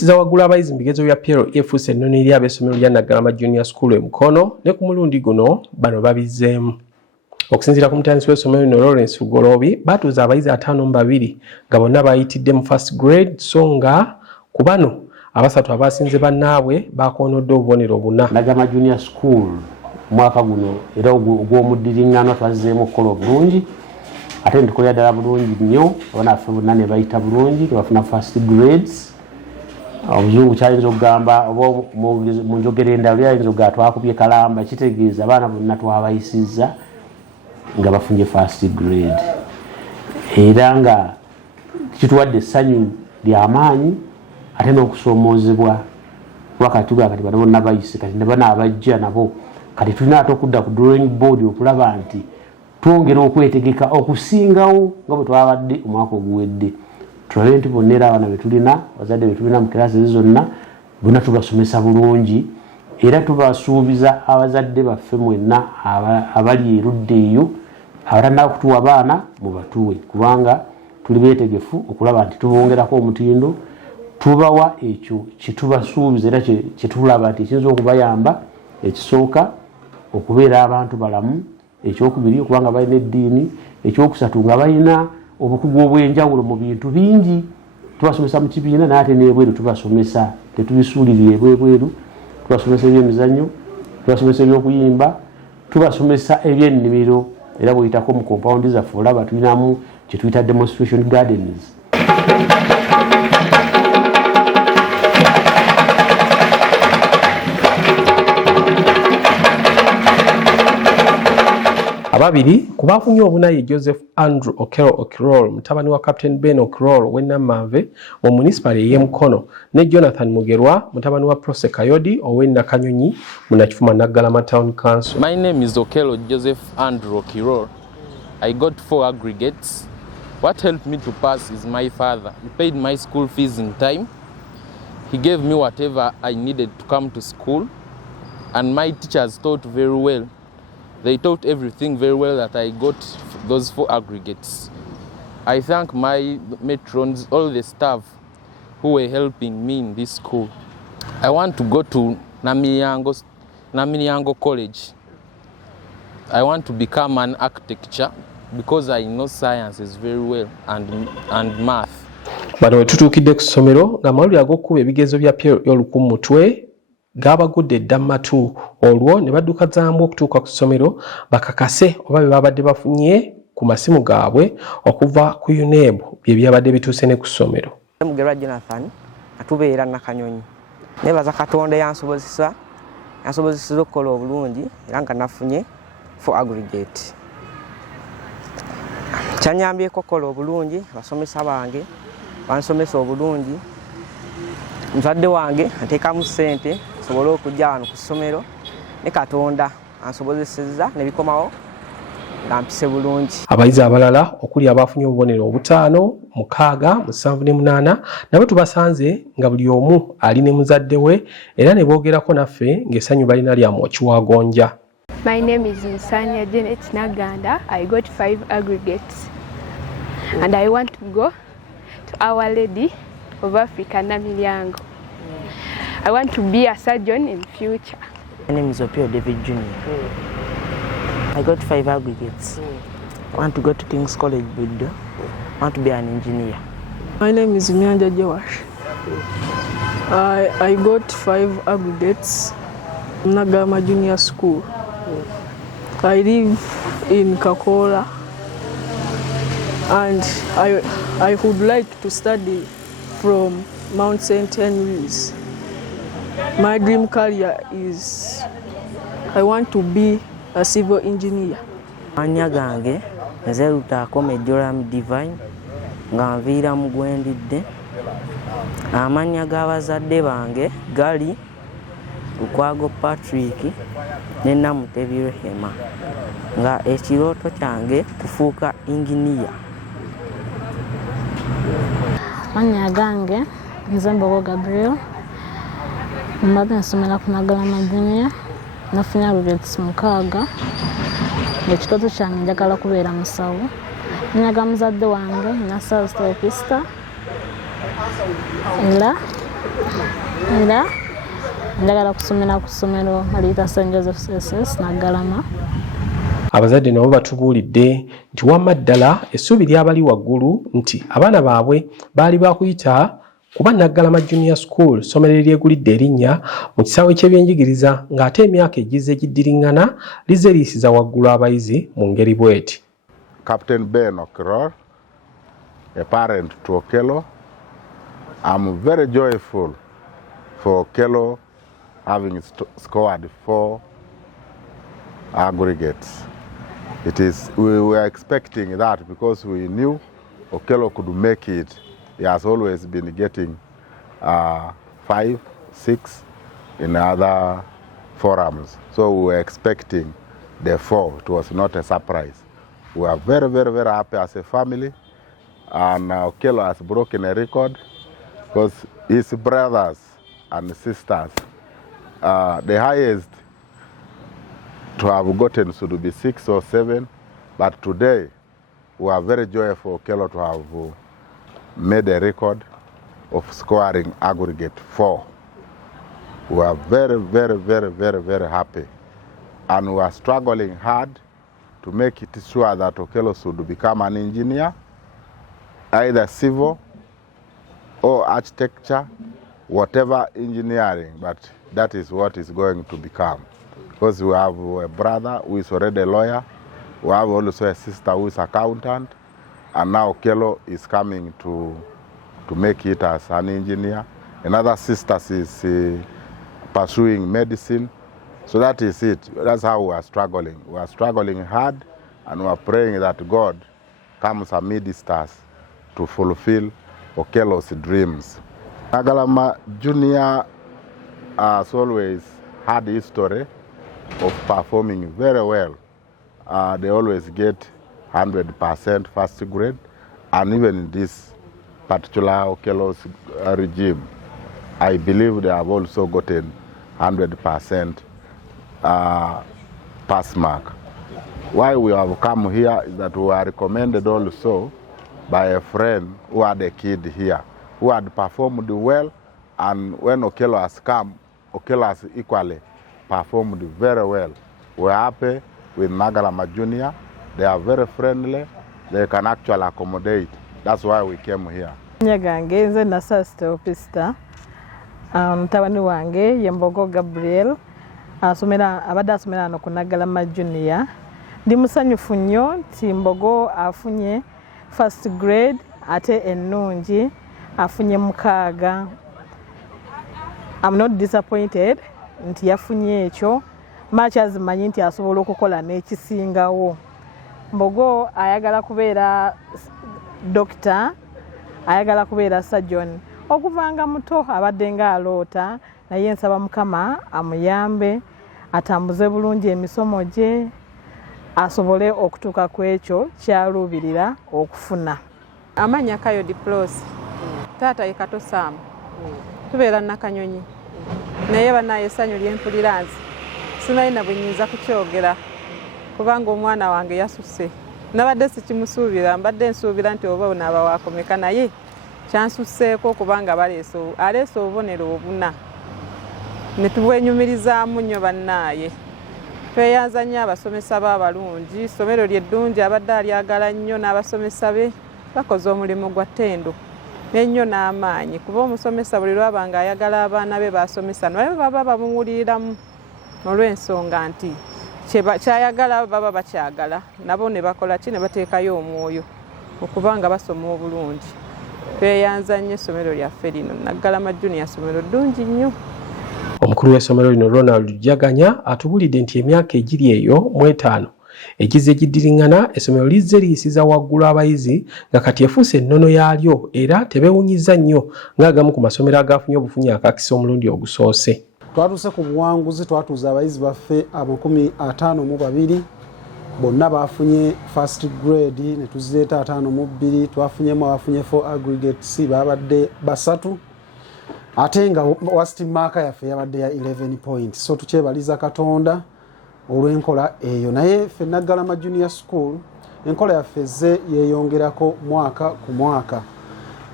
Okuyisiza waggulu abayizi mu bigezo bya PLE efuuse ennono eri ab'essomero lya Naggalama Junior School e Mukono ne ku mulundi guno bano babizzeemu. Okusinziira ku mutandisi w'essomero lino Lawrence Lugolobi baatuuza abayizi 52 nga bonna bayitidde mu first grade so nga ku bano abasatu abasinze bannaabwe bakoonodde obubonero 4. Naggalama Junior School mwaka guno era ogw'omuddiringano twazzeemu okukola obulungi ate ntukolera ddala bulungi nnyo abaana baffe bonna ne bayita bulungi tebafuna first grades. Obuzungu kyayinza okugamba oba mu njogera endala yayinza okugamba twakubye kalamba kitegeeza abaana bonna twabayisizza nga bafunye first grade era nga kituwadde essanyu ly'amaanyi ate n'okusoomoozebwa wakati kati bano bonna bayise kati ne bana abajja nabo kati tulina ate okudda ku drawing board okulaba nti twongera okwetegeka okusingawo nga bwe twabadde omwaka oguwedde. Tulabe nti bonna era abaana betulina bazadde betulina mu kirasi zonna bonna tubasomesa bulungi era tubasuubiza abazadde baffe mwenna abali erudda eyo abatalina kutuwa abaana mubatuwe kubanga tuli beetegefu okulaba nti tubongerako omutindo tubawa ekyo kitubasuubiza era kyetulaba nti kiyinza okubayamba. Ekisooka okubeera abantu balamu, ekyokubiri okubanga balina eddiini, ekyokusatu nga balina obukugu obw'enjawulo mu bintu bingi. Tubasomesa mu kibiina naye ate n'ebweru tubasomesa tetubisuulirira ebweru. Tubasomesa ebyemizannyo, tubasomesa ebyokuyimba, tubasomesa ebyennimiro era bw'oyitako mu compound zaffe olaba tulinamu kye tuyita demonstration gardens. Ababiri ku bafunye obunaye Joseph Andrew Okirol mutabani wa Captain Ben Okirol w'Ennamave mu municipal y'e Mukono ne Jonathan Mugerwa mutabani wa Prose Kayodi ow'Ennakanyonyi mu Nakifuma Naggalama Town Council. My name is Okelo Joseph Andrew Okirol. I got 4 aggregates. What helped me to pass is my father. He paid my school fees in time. He gave me whatever I needed to come to school, and my teachers taught very well. They taught everything very well that I got those 4 aggregates. I thank my matrons, all the staff who were helping me in this school. I want to go to Namiryango College. I want to become an architecture because I know sciences very well and math. Bano wetutuukidde ku ssomero ng'amawulire ag'okkuba ebigezo bya PLE ku mutwe gabagudde dda mu matu olwo ne badduka zambu okutuuka ku ssomero bakakase oba bye babadde bafunye ku masimu gaabwe okuva ku UNEB bye byabadde bituuse ne ku ssomero. Mugerwa Jonathan atubeera Nakanyonyi. Nebaza Katonda yansobozesa okukola obulungi era nga nafunye 4 aggregate. Kyanyambyeko okukola obulungi abasomesa bange bansomesa obulungi. Muzadde wange ateekamu ssente nsobole okujja wano ku ssomero ne Katonda ansobozesezza ne bikomawo nga mpise bulungi. Abayizi abalala okuli abafunye obubonero 5, 6, 7 ne 8 nabo tubasanze nga buli omu ali ne muzadde we era ne boogerako naffe ng'essanyu balina lyamu okiwagonja. My name is Nsanya Janet Naganda. I got 5 aggregates and I want to go to Our Lady of Africa, Namiryango. I want to be a surgeon in future. My name is Opio David Jr. I got 5 aggregates. I want to go to King's College, Budo. I want to be an engineer. My name is Mianja Jawash. I got 5 aggregates in Naggalama Junior School. I live in Kakola and I would like to study from Mount St. Henry's. My dream career is I want to be a civil engineer. Manya gange nzeruta akome Joram Divine nga nviira mu gwendidde. Amanya g'abazadde bange gali Lukwago Patrick ne Namutebi Rehema nga ekirooto kyange kufuuka engineer. Manya gange Nzembogo Gabriel mbadde nsomera ku Naggalama Junior nafunye aggregates 6. Ekikozo kyange njagala kubeera musawo. Nyaga muzadde wange Nasal Stepista era era njagala kusomera ku ssomero aliyita St. Joseph SS Naggalama. Abazadde nabo batubuulidde nti wamma ddala essuubi ly'abali waggulu nti abaana baabwe baali bakuyita kuba Naggalama Junior School ssomero eryegulidde erinnya mu kisaawe ky'ebyenjigiriza ng'ate emyaka egize giddiriŋŋana lizze liyisiza waggulu abayizi mu ngeri bw'eti. Captain Ben Okiror, a parent to Okello. I'm very joyful for Okello having scored 4 aggregates. We were expecting that because we knew Okello could make it. He has always been getting 5, 6 in other forums. So we were expecting the 4. It was not a surprise. We are very, very, very happy as a family. And Okello has broken a record because his brothers and sisters, the highest to have gotten should be 6 or 7. But today, we are very joyful for Okello to have made a record of scoring aggregate 4. We are very, very, very, very, very happy. And we are struggling hard to make it sure that Okello should become an engineer, either civil or architecture, whatever engineering, but that is what is going to become. Because we have a brother who is already a lawyer, we have also a sister who is accountant, and now Okello is coming to make it as an engineer. Another sister is pursuing medicine. So that is it. That's how we are struggling. We are struggling hard, and we are praying that God comes amidst us to fulfill Okello's dreams. Naggalama Junior has always had a history of performing very well. They always get 100% first grade, and even in this particular Okello's regime, I believe they have also gotten 100% pass mark. Why we have come here is that we are recommended also by a friend who had a kid here who had performed well, and when Okello has come, Okello has equally performed very well. We're happy with Naggalama Junior. They are very friendly. They can actually accommodate. That's why we came here. Nyagange nze nasasite opista mutabani wange Yembogo Gabriel abadde asomera hano ku Naggalama Junior. Ndi musanyufu nnyo nti Mbogo afunye first grade ate ennungi afunye 6. I'm not disappointed nti yafunye ekyo much azimanyi nti asobola okukola n'ekisingawo. Mbogo ayagala kubeera doctor, ayagala kubeera surgeon. Okuvanga muto abadde nga aloota, naye nsaba Mukama amuyambe atambuze bulungi emisomo gye asobole okutuuka ku ekyo kyaluubirira okufuna. Amanya Kayo Diplosi, taata ye Kato Sam, tubeera Nakanyonyi, naye banaye essanyu ly'empulira nze sinalina bwe nnyinza kukyogera kubanga omwana wange yasusse. Nabadde sikimusuubira, mbadde nsuubira nti oba onaaba waakomeka, naye kyansusseeko kubanga aleese obubonero 4. Ne tubwenyumirizaamu nnyo bannaaye. Tweyanza nnyo abasomesa b'abalungi, ssomero lyeddungi abadde alyagala nnyo, n'abasomesa be bakoze omulimu gwa ttendo n'ennyo n'amaanyi, kuba omusomesa buli lwaba ng'ayagala abaana be basomesa naye baba bamuwuliriramu olw'ensonga nti kyayagala baba bakyagala, nabo ne bakola ki, ne bateekayo omwoyo okuba nga basoma obulungi. Tweyanza nnyo essomero lyaffe lino. Naggalama Junior ssomero ddungi nnyo. Omukulu w'essomero lino Ronald Jaganya atubulidde nti emyaka egiri eyo mu 5 egize giddiriŋŋana essomero lizze liyisiza waggulu abayizi nga kati efuuse ennono yaalyo era tebeewunyiza nnyo ng'agamu ku masomero agafunye obufunyi akakisa omulundi ogusoose. Twatuuse ku buwanguzi, twatuuza abayizi baffe 52 bonna bafunye first grade ne tuzireeta 52, twafunyemu abafunye 4 aggregates babadde 3, ate nga worst mark yaffe yabadde ya 11 points. So tukyebaliza Katonda olw'enkola eyo. Naye ffe Naggalama Junior School enkola yaffe ze yeeyongerako mwaka ku mwaka.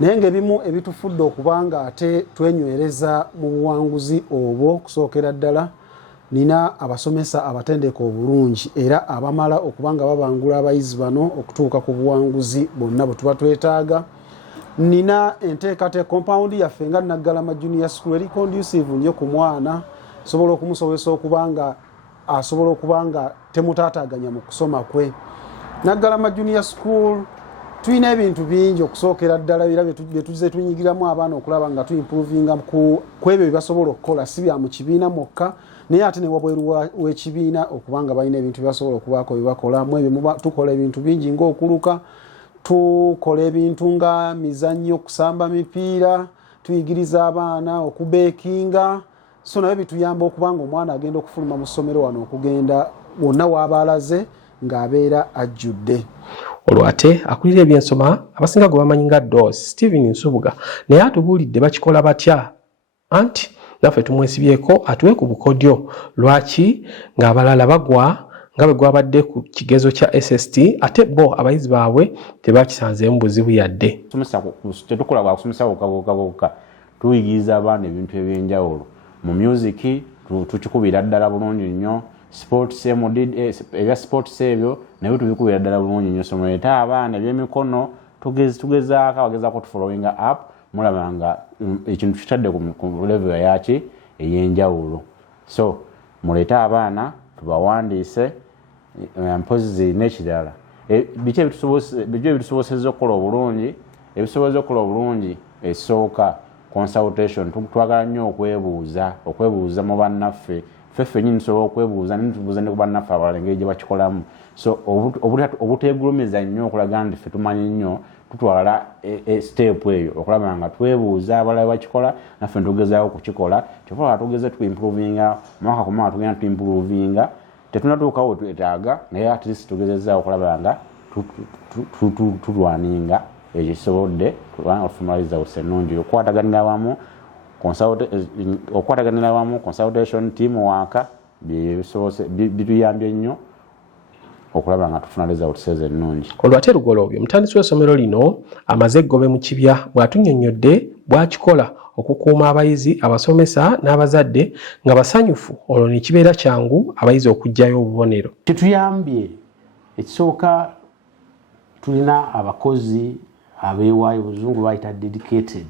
naye ng'ebimu ebitufudde okubanga ate twenywereza mu buwanguzi obwo okusookera ddala nina abasomesa abatendeka obulungi era abamala okubanga babangula abayizi bano okutuuka ku buwanguzi bonna bwe tuba twetaaga. Nina enteekateeka compound yaffe nga Naggalama Junior School eri conducive nnyo ku mwana, sobola okumusobozesa okubanga asobola okubanga temutaataaganya mu kusoma kwe. Naggalama Junior School tulina ebintu bingi okusookera ddala era bye tuzze tunyigiramu abaana okulaba nga tuimprovinga ku ebyo bye basobola okukola, si bya mu kibiina mokka naye ate ne wabweru w'ekibiina okubanga balina ebintu bye basobola okubaako bye bakola. Mu ebyo tukola ebintu bingi ng'okuluka, tukola ebintu nga mizannyo, kusamba mipiira, tuyigiriza abaana okubeekinga, so nabyo bituyamba okubanga omwana agenda okufuluma mu ssomero wano okugenda wonna w'abaalaze ng'abeera ajjudde. Olwo ate akulira ebyensoma abasinga gwe bamanyi nga Dos Steven Nsubuga naye atubuulidde bakikola batya anti naffe tumwesibyeko atuwe ku bukodyo lwaki ng'abalala bagwa nga bwe gwabadde ku kigezo kya SST ate bo abayizi baabwe tebakisanzeemu buzibu yadde. Tetukola bwa kusomesa bokka tuyigiriza abaana ebintu ebyenjawulo mu music tukikubira ddala bulungi nnyo, sports ebya sports ebyo nabyo tubikubira ddala bulungi nnyo. Somero eta abaana ebyemikono bagezaako tufollowinga up mulaba nga ekintu kitadde ku level yaki ey'enjawulo. So muleeta abaana tubawandiise mpozi n'ekirala biki ebitusoboseza okukola obulungi. Ebisobozesa okukola obulungi esooka consultation. Twagala nnyo okwebuuza mu bannaffe, ffe nyini tusobola okwebuuza netubuuza ne ku bannaffe abalala engeri gye bakikolamu. So obuteegulumiza nnyo okulaga nti ffe tumanyi nnyo tutwala step eyo okulaba nga twebuuza abalala bakikola naffe ntugezaawo kukikola. Kyova tugeze tuimprovinga mwaka ku mwaka tugenda tuimprovinga, tetunatuukawo twetaaga naye at least tugezezaawo okulaba nga tulwaninga ekisobodde okufumaliza ennungi. Okwataganira wamu consultation team waka bituyambye nnyo okulaba nga tufunaliza otuseze ennungi. Olwo ate Lugolobyo omutandisi w'essomero lino amaze eggobe mu kibya bw'atunnyonnyodde bw'akikola okukuuma abayizi, abasomesa n'abazadde nga basanyufu. Olwo ne kibeera kyangu abayizi okuggyayo obubonero. Kituyambye ekisooka tulina abakozi abeewaayo buzungu bayita dedicated.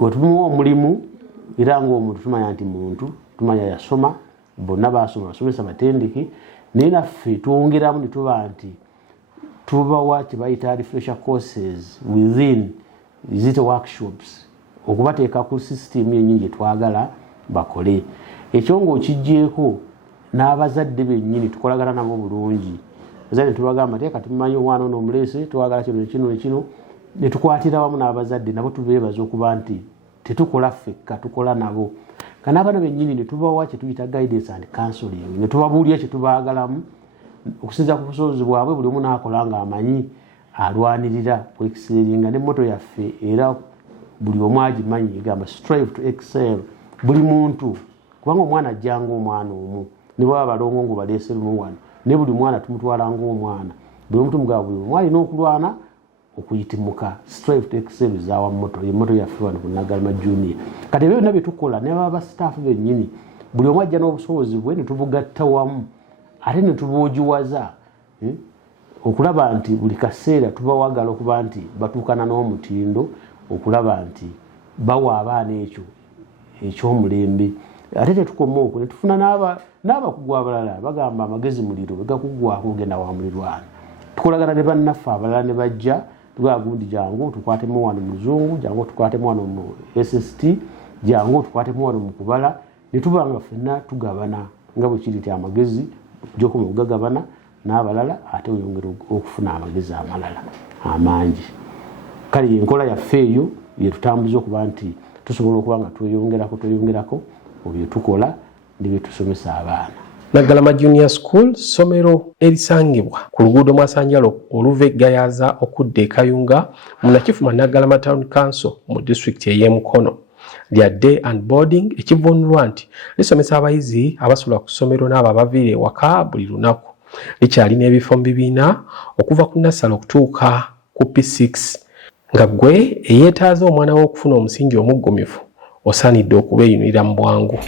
Wetumuwa omulimu era ng'omuntu tumanya nti muntu tumanya yasoma, bonna basoma, basomesa batendeke naye naffe twongeramu ne tuba nti tubawa kye bayita refresher courses within visit workshops okubateeka ku system yennyini gye twagala bakole. Ekyo ng'okijjeeko n'abazadde bennyini tukolagana nabo bulungi. Bazadde tubagamba teeka tumanyi omwana ono omuleese twagala kino ne tukwatira wamu n'abazadde nabo tubeebaza okuba nti tetukola ffekka tukola nabo. Kana abaana bennyini ne tubawa kye tuyita guidance and counseling, ne tubabuulira kye tubaagalamu okusinza ku busobozi bwabwe. Buli omu n'akola ng'amanyi alwanirira ku excelleringa ne motto yaffe era buli omu agimanyi egamba strive to excel. Buli muntu kubanga omwana ajja ng'omwana omu ne bwaba balongo ngo baleese lumu wano ne buli mwana tumutwala ng'omwana. Buli omu tumugamba buli omu alina okulwana okuyitimuka. Strive to excel zawa motto yaffe wano ku Naggalama Junior. Kati ebyo byonna bye tukola ne baba staff bennyini buli omu ajja n'obusobozi bwe ne tubugatta wamu ate ne tuboogiwaza okulaba nti buli kaseera tubawagala okuba nti batuukana n'omutindo okulaba nti bawa abaana ekyo ekyomulembe. Ate tetukoma okwo ne tufuna n'abakugu abalala bagamba amagezi muliro begakuggwako ogenda wa mulirwana. Tukolagana ne bannaffe abalala ne bajja tugamba gundi jangu tukwatemu wano muzungu, jangu tukwatemu wano mu SST, jangu tukwatemu wano mu kubala. Ne tuba nga ffenna tugabana nga bwe kiri nti amagezi gy'okoma okugagabana n'abalala ate oyongera okufuna amagezi amalala amangi. Kale enkola yaffe eyo yetutambuza okuba nti tusobola okuba nga tweyongerako mu bye tukola ne bye tusomesa abaana. Naggalama Junior School ssomero erisangibwa ku luguudo Mwasanjalo oluva e Gayaza okudda e Kayunga mu Nakifuma Naggalama Town Council mu district y'e Mukono. Lya day and boarding ekivvuunulwa nti lisomesa abayizi abasula ku ssomero n'abo abaviira ewaka buli lunaku. Likyalina ebifo mu bibiina okuva ku nassale okutuuka ku P6 nga gwe eyeetaaza omwana w'okufuna omusingi omuggumivu osaanidde okubeeyunira mu bwangu.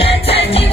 Let's